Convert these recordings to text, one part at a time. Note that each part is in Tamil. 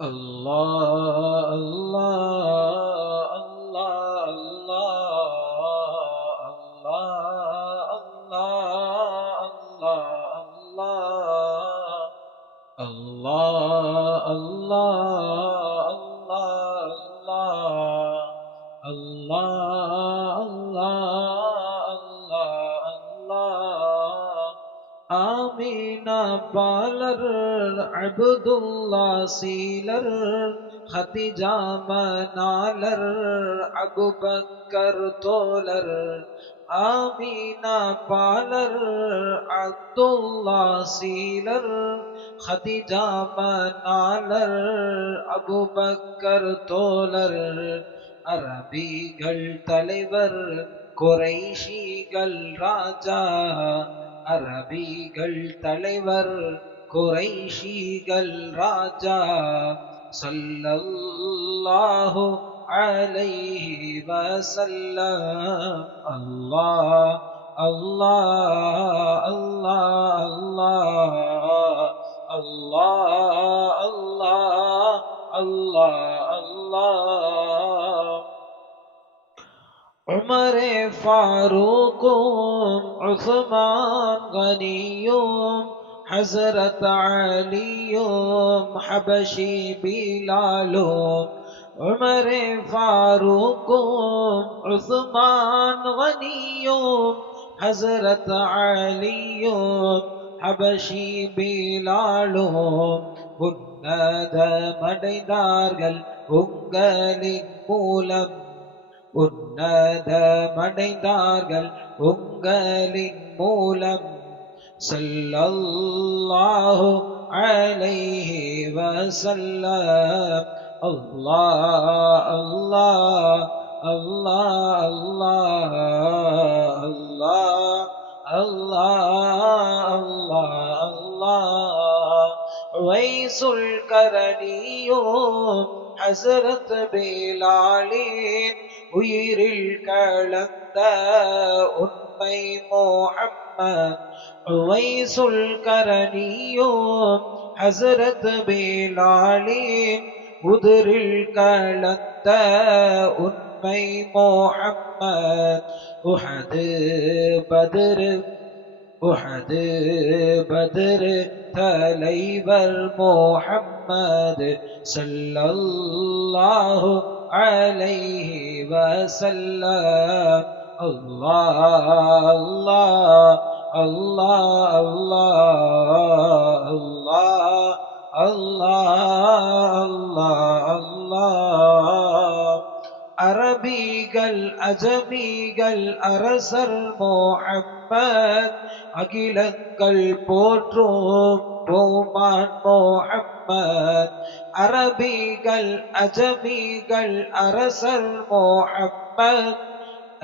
Allah, Allah, Allah, Allah, Allah, Allah, Allah, Allah, Allah, Allah, Allah, Allah. Amina balar Abdullah sealer Khatija manaler Abu Bakr toler Amina balar Abdullah sealer Khatija manaler Abu Bakr toler அரபிகள் தலைவர் குறைஷிகள் ராஜா அரபிகள் தலைவர் குறைஷிகள் ராஜா ஸல்லல்லாஹு அலைஹி வஸல்லம் அல்லாஹ் அல்லாஹ் அல்லாஹ் அல்லாஹ் அல்லாஹ் அல்லாஹ் அல்லாஹ் عمر فاروق عثمان غني حضرت علي حبشي بلال عمر فاروق عثمان غني حضرت علي حبشி பிலாலும் உன்னதமடைந்தார்கள் உங்களின் மூலம் உன்னதமடைந்தார்கள் உங்களின் மூலம் ஸல்லல்லாஹு அலைஹி வஸல்லம் அல்லாஹ் அல்லாஹ் அல்லாஹ் அல்லாஹ் அல்லாஹ் அல்லாஹ் அல்லாஹ் வைசுல் கரணியும் ஹஸரத் பிலாலின் உயிரில் கலந்த உண்மை முஹம்மத் வைசுல் கரணியும் ஹஸரத் பிலாலின் உதிரில் கலந்த உண்மை முஹம்மத் உஹது பத்ர் தலைவர் முஹம்மது ஸல்லல்லாஹு அலைஹி வஸல்லம் அல்லாஹ் அல்லாஹ் அல்லாஹ் அல்லாஹ் அல்லாஹ் அல்லாஹ் அல்லாஹ் அரபிகள் அஜமிகள் அரசர் முஹம்மத் அகிலங்கள் போற்றும் போமான் முஹம்மத் அரபிகள் அஜமிகள் அரசர் முஹம்மத்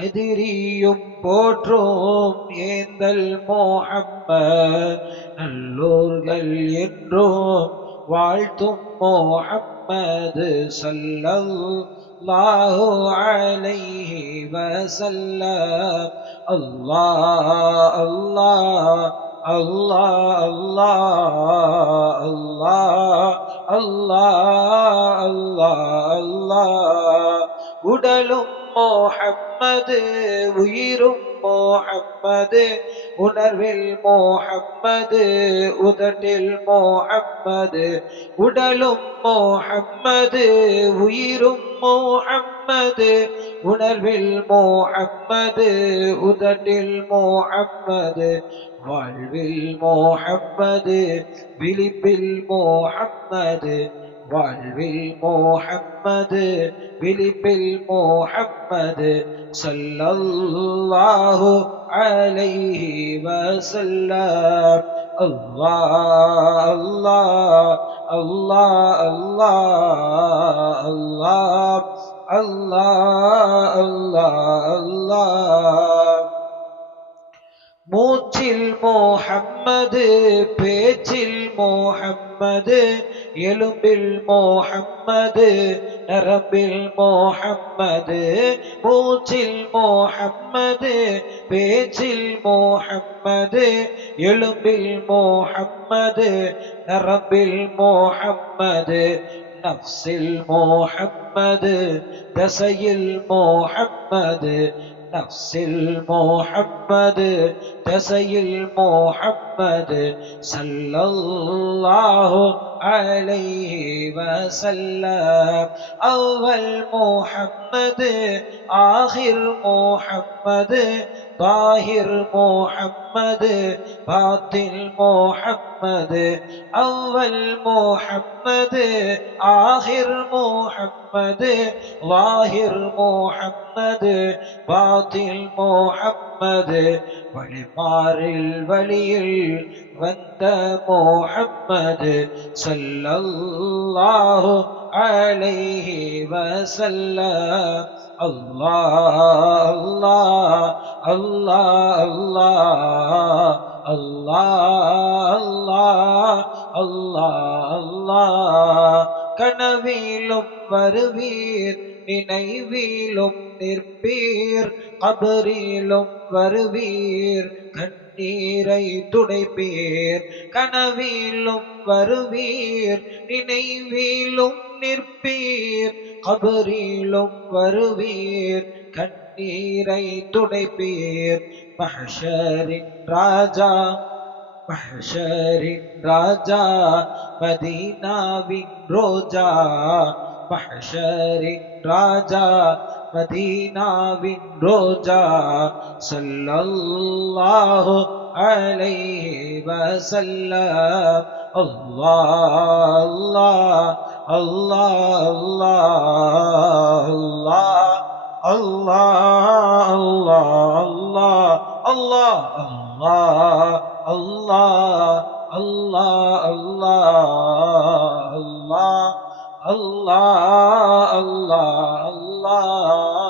எதிரியும் போற்றும் ஏந்தல் முஹம்மத் நல்லோர்கள் என்றும் வாழ்த்தும் முஹம்மது ஸல்லல்லாஹு அலைஹி வஸல்லம் அல்லாஹ் அல்லாஹ் அல்லாஹ் அல்லாஹ் அல்லாஹ் அல்லாஹ் அல்லாஹ் உடலும் முஹம்மது உயிரும் முஹம்மது உணர்வில் முஹம்மது உதட்டில் முஹம்மது உடலும் முஹம்மது உயிரும் முஹம்மது உணர்வில் முஹம்மது உதட்டில் முஹம்மது வாழ்வில் முஹம்மது விழிப்பில் முஹம்மது வாழ்வில் முஹம்மது விழிப்பில் முஹம்மது ஸல்லல்லாஹு அலைஹி வஸல்லம் அல்லாஹ் அல்லாஹ் அல்லாஹ் அல்லாஹ் அல்லாஹ் அல்லாஹ் அல்லாஹ் மூச்சில் முஹம்மது பேச்சில் முஹம்மது எலும்பில் முஹம்மது நரம்பில் முஹம்மது மூச்சில் முஹம்மது பேச்சில் முஹம்மது எலும்பில் முஹம்மது நரம்பில் முஹம்மது நஃப்ஸில் முஹம்மது தசையில் முஹம்மது நஃப்ஸில் முஹம்மது தசையில் முஹம்மது ஸல்லல்லாஹு அலைஹி வஸல்லம் அவ்வல் முஹம்மது ஆகிர் முஹம்மது ظاهر محمد باطن محمد أول محمد آخر محمد ظاهر محمد باطن محمد வழிமாறில் வழியில் வந்த முஹம்மது ஸல்லல்லாஹு அலைஹி வஸல்லம் அல்லாஹ் அல்லாஹ் அல்லாஹ் அல்லாஹ் அல்லாஹ் அல்லாஹ் கனவிலும் வருவீர் நினைவிலும் நிற்பீர் கபரிலும் வருவீர் கண்ணீரை துடைப்பீர் கனவிலும் வருவீர் நினைவிலும் நிற்பீர் கபரிலும் வருவீர் கண்ணீரை துடைப்பீர் மஹ்ஷரின் ராஜா மஹ்ஷரின் ராஜா மதீனாவின் ரோஜா மஹ்ஷரின் ராஜா மதீனாவின் ரோஜா ஸல்லல்லாஹு அலைஹி வஸல்லம் அல்லாஹ் அல்லாஹ் அல்லாஹ் அல்லாஹ் அல்லாஹ் அல்லாஹ் அல்லாஹ் அல்லாஹ் அல்லாஹ் அல்லாஹ் அல்லாஹ் அல்லாஹ் அல்லாஹ் அல்லாஹ்